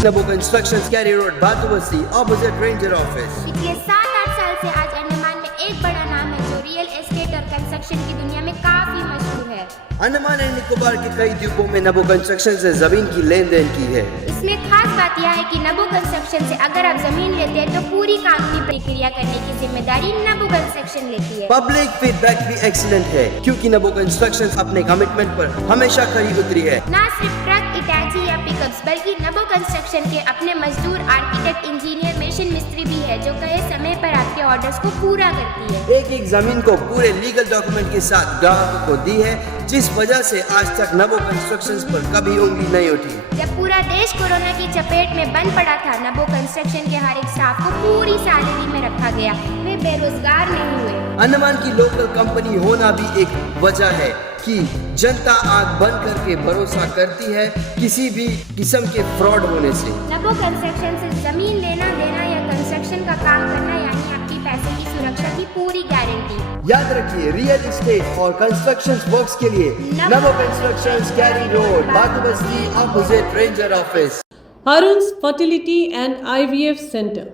Nabo Constructions, Cary Road, Bhatubasti, opposite Ranger Office. पिछले 7-8 साल से आज अंडमान में एक बड़ा नाम है जो रियल एस्टेट और कंस्ट्रक्शन की दुनिया में काफी मशहूर है। अंडमान एंड निकोबार के कई द्वीपों में नबो कंस्ट्रक्शन से जमीन की लेन देन की है। इसमें खास बात यह है कि नबो कंस्ट्रक्शन से अगर आप जमीन लेते हैं तो पूरी कानूनी प्रक्रिया करने की जिम्मेदारी नबो कंस्ट्रक्शन लेती है। पब्लिक फीडबैक भी एक्सीलेंट है क्योंकि नबो कंस्ट्रक्शन अपने कमिटमेंट पर हमेशा खरी उतरी है। न सिर्फ ट्रक, इटाची या पिकअप्स बल्कि नबो कंस्ट्रक्शन के अपने मजदूर, आर्किटेक्ट, इंजीनियर, मशीन मिस्त्री भी है जो कहे समय पर आपके ऑर्डर्स को पूरा करती है। एक एक जमीन को पूरे लीगल डॉक्यूमेंट के साथ ग्राहकों को दी है, जिस वजह से आज तक नबो कंस्ट्रक्शंस पर कभी उंगली नहीं उठी। जब पूरा देश कोरोना की चपेट में बंद पड़ा था, नबो कंस्ट्रक्शन के हर एक स्टाफ को पूरी सैलरी में रखा गया। वे बेरोजगार नहीं हुए। अंडमान की लोकल कंपनी होना भी एक वजह है कि जनता आंख बंद करके भरोसा करती है किसी भी किस्म के फ्रॉड होने से। नबो कंस्ट्रक्शन से जमीन लेना देना या कंस्ट्रक्शन का काम करना यानी आपकी पैसे की सुरक्षा की पूरी गारंटी। याद रखिए, रियल एस्टेट और कंस्ट्रक्शन वर्क्स के लिए नबो कंस्ट्रक्शंस, कैरी रोड, बातुबस्ती, opposite ranger office. Arun's fertility and IVF centre.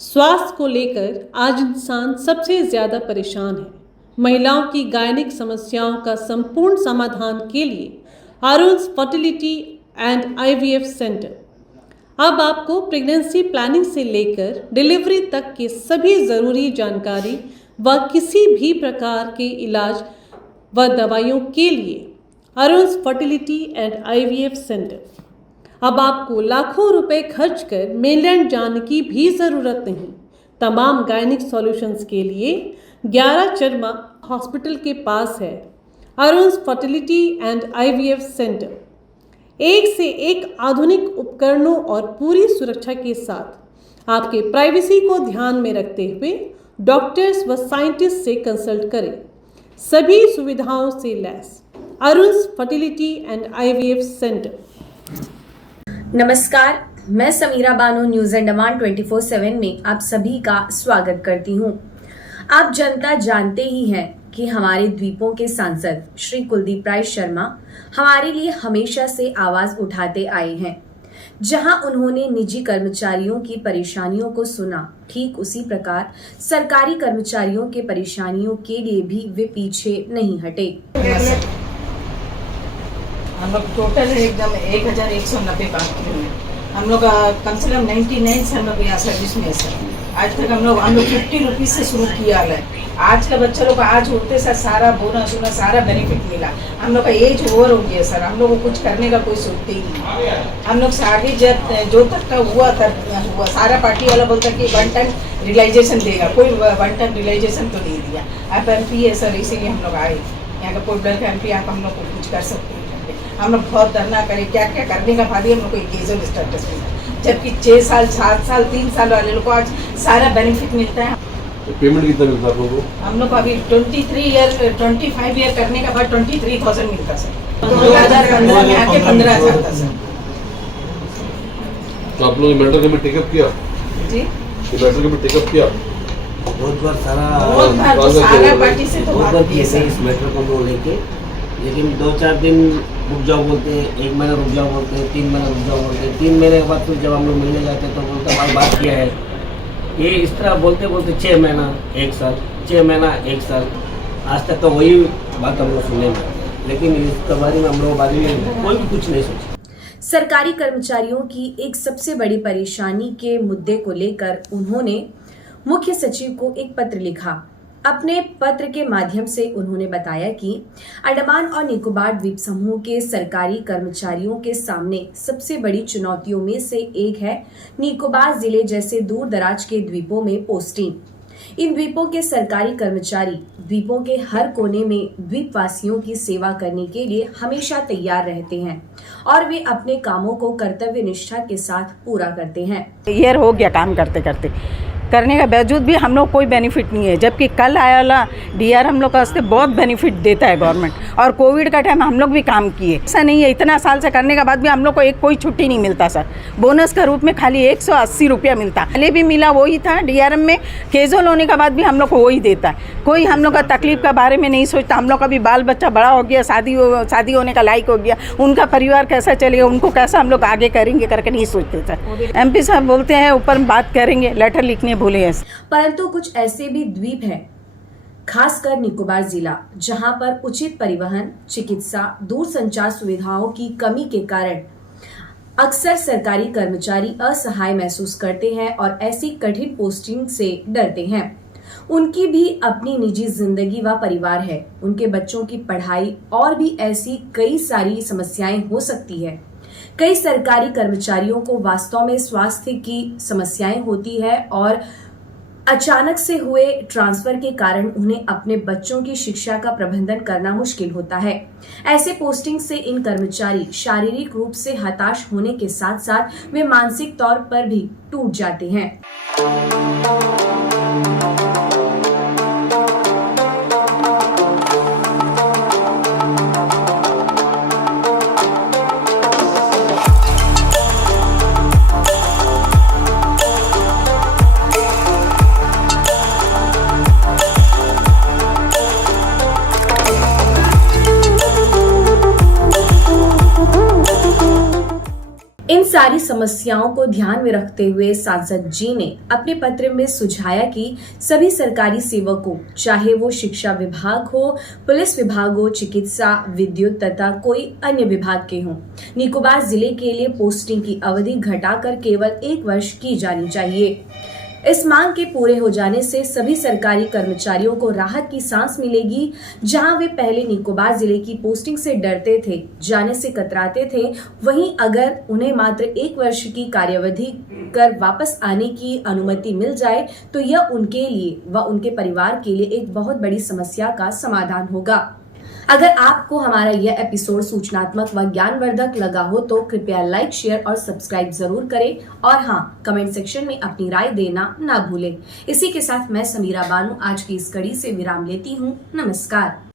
स्वास्थ्य को लेकर आज इंसान सबसे ज़्यादा परेशान है। महिलाओं की गायनिक समस्याओं का संपूर्ण समाधान के लिए अरुण्स फर्टिलिटी एंड आईवीएफ सेंटर अब आपको प्रेगनेंसी प्लानिंग से लेकर डिलीवरी तक की सभी ज़रूरी जानकारी व किसी भी प्रकार के इलाज व दवाइयों के लिए अरुण्स फर्टिलिटी एंड आईवीएफ सेंटर। अब आपको लाखों रुपए खर्च कर मेनलैंड जाने की भी ज़रूरत नहीं। तमाम गायनिक सॉल्यूशंस के लिए 11 चरमा हॉस्पिटल के पास है अरुण्स फर्टिलिटी एंड आईवीएफ सेंटर। एक से एक आधुनिक उपकरणों और पूरी सुरक्षा के साथ आपके प्राइवेसी को ध्यान में रखते हुए डॉक्टर्स व साइंटिस्ट से कंसल्ट करें। सभी सुविधाओं से lace अरुण्स fertility and IVF centre. नमस्कार, मैं समीरा बानो न्यूज अंडमान 24/7 में आप सभी का स्वागत करती हूं। आप जनता जानते ही हैं कि हमारे द्वीपों के सांसद श्री कुलदीप राय शर्मा हमारे लिए हमेशा से आवाज उठाते आए हैं। जहां उन्होंने निजी कर्मचारियों की परेशानियों को सुना, ठीक उसी प्रकार सरकारी कर्मचारियों के परेशानियों के लिए भी वे पीछे नहीं हटे। हम लोग टोटल एकदम 1190 बाकी हुए। हम लोग कम से कम 99 से हम लोग यहाँ सर्विस में है सर। आज तक हम लोग 50 रुपीज़ से शुरू किया है। आज का बच्चा लोग आज होते सर सारा बोनस वोनस सारा बेनिफिट मिला। हम लोग का एज ओवर हो गया सर, हम लोग को कुछ करने का कोई सोचते ही नहीं। हम लोग आगे जब जो तक का हुआ तब हुआ। सारा पार्टी वाला बोलता कि वन टाइम रियलाइजेशन देगा, कोई वन टाइम रियलाइजेशन तो नहीं दिया। आप MP है सर, इसीलिए हम लोग आए। यहाँ का पोर्टल का MP आप हम लोग को कुछ कर सकते हैं। हम लोग बहुत धरना करें, क्या क्या करने का बाद ही हम लोग को एकेजल स्टेटस मिला, जबकि 6 साल 7 साल 3 साल वाले लोग को आज सारा बेनिफिट मिलता है। पेमेंट कितना मिलता है आप लोगों को? हम लोग को अभी 25 ईयर करने का बाद 23,000 मिलता सर। 2015 में आके 15,000 था सर। तो आप लोग मैटर कभी टेकअप किया जी? मैटर कभी टेकअप किया? बहुत बार सारा पार्टी से तो बात की है इस मैटर को लेके, लेकिन 2-4 दिन रुक जाओ बोलते हैं, 1 महीना रुक जाओ बोलते हैं, 3 महीना रुक जाओ बोलते हैं। 3 महीने के बाद फिर जब हम लोग मिलने जाते हैं तो बोलते भाई बात किया है। ये इस तरह बोलते बोलते 6 महीना 1 साल, 6 महीना 1 साल, आज तक तो वही बात हम लोग सुनने में। लेकिन इसके बारे में हम लोग बारे में कोई भी कुछ नहीं सोचा। सरकारी कर्मचारियों की एक सबसे बड़ी परेशानी के मुद्दे को लेकर उन्होंने मुख्य सचिव को एक पत्र लिखा। अपने पत्र के माध्यम से उन्होंने बताया कि अंडमान और निकोबार द्वीप समूह के सरकारी कर्मचारियों के सामने सबसे बड़ी चुनौतियों में से एक है निकोबार जिले जैसे दूर दराज के द्वीपों में पोस्टिंग। इन द्वीपों के सरकारी कर्मचारी द्वीपों के हर कोने में द्वीपवासियों की सेवा करने के लिए हमेशा तैयार रहते हैं और वे अपने कामों को कर्तव्य निष्ठा के साथ पूरा करते हैं। ईयर हो गया काम करते करते, करने के बावजूद भी हम लोग कोई बेनिफिट नहीं है, जबकि कल आया वाला डीआर हम लोग का वास्ते बहुत बेनिफिट देता है गवर्नमेंट। और कोविड का टाइम हम लोग भी काम किए, ऐसा नहीं है इतना साल से करने के बाद भी हम लोग को एक कोई छुट्टी नहीं मिलता सर। बोनस के रूप में खाली 180 रुपया मिलता, पहले भी मिला वही था डीआरएम में, केजुअल होने के बाद भी हम लोग को वही देता है। कोई हम लोग का तकलीफ के बारे में नहीं सोचता। हम लोग का भी बाल बच्चा बड़ा हो गया, शादी होने का लायक हो गया, उनका परिवार कैसा चलेगा, उनको कैसा हम लोग आगे करेंगे करके नहीं सोचते सर। एमपी साहब बोलते हैं ऊपर बात करेंगे, लेटर लिखने भूले हैं। परंतु कुछ ऐसे भी द्वीप हैं, खासकर निकोबार जिला, जहां पर उचित परिवहन, चिकित्सा, दूरसंचार सुविधाओं की कमी के कारण अक्सर सरकारी कर्मचारी असहाय महसूस करते हैं और ऐसी कठिन पोस्टिंग से डरते हैं। उनकी भी अपनी निजी जिंदगी व परिवार है, उनके बच्चों की पढ़ाई और भी ऐसी कई सारी समस्याएं हो सकती है। कई सरकारी कर्मचारियों को वास्तव में स्वास्थ्य की समस्याएं होती है और अचानक से हुए ट्रांसफर के कारण उन्हें अपने बच्चों की शिक्षा का प्रबंधन करना मुश्किल होता है। ऐसे पोस्टिंग से इन कर्मचारी शारीरिक रूप से हताश होने के साथ साथ वे मानसिक तौर पर भी टूट जाते हैं। इन सारी समस्याओं को ध्यान में रखते हुए सांसद जी ने अपने पत्र में सुझाया कि सभी सरकारी सेवकों, चाहे वो शिक्षा विभाग हो, पुलिस विभाग हो, चिकित्सा, विद्युत तथा कोई अन्य विभाग के हों, निकोबार जिले के लिए पोस्टिंग की अवधि घटाकर केवल 1 वर्ष की जानी चाहिए। इस मांग के पूरे हो जाने से सभी सरकारी कर्मचारियों को राहत की सांस मिलेगी। जहां वे पहले निकोबार जिले की पोस्टिंग से डरते थे, जाने से कतराते थे, वहीं अगर उन्हें मात्र 1 वर्ष की कार्यावधि कर वापस आने की अनुमति मिल जाए तो यह उनके लिए व उनके परिवार के लिए एक बहुत बड़ी समस्या का समाधान होगा। अगर आपको हमारा यह एपिसोड सूचनात्मक व ज्ञानवर्धक लगा हो तो कृपया लाइक, शेयर और सब्सक्राइब जरूर करें और हाँ, कमेंट सेक्शन में अपनी राय देना ना भूलें। इसी के साथ मैं समीरा बानू आज की इस कड़ी से विराम लेती हूँ। नमस्कार।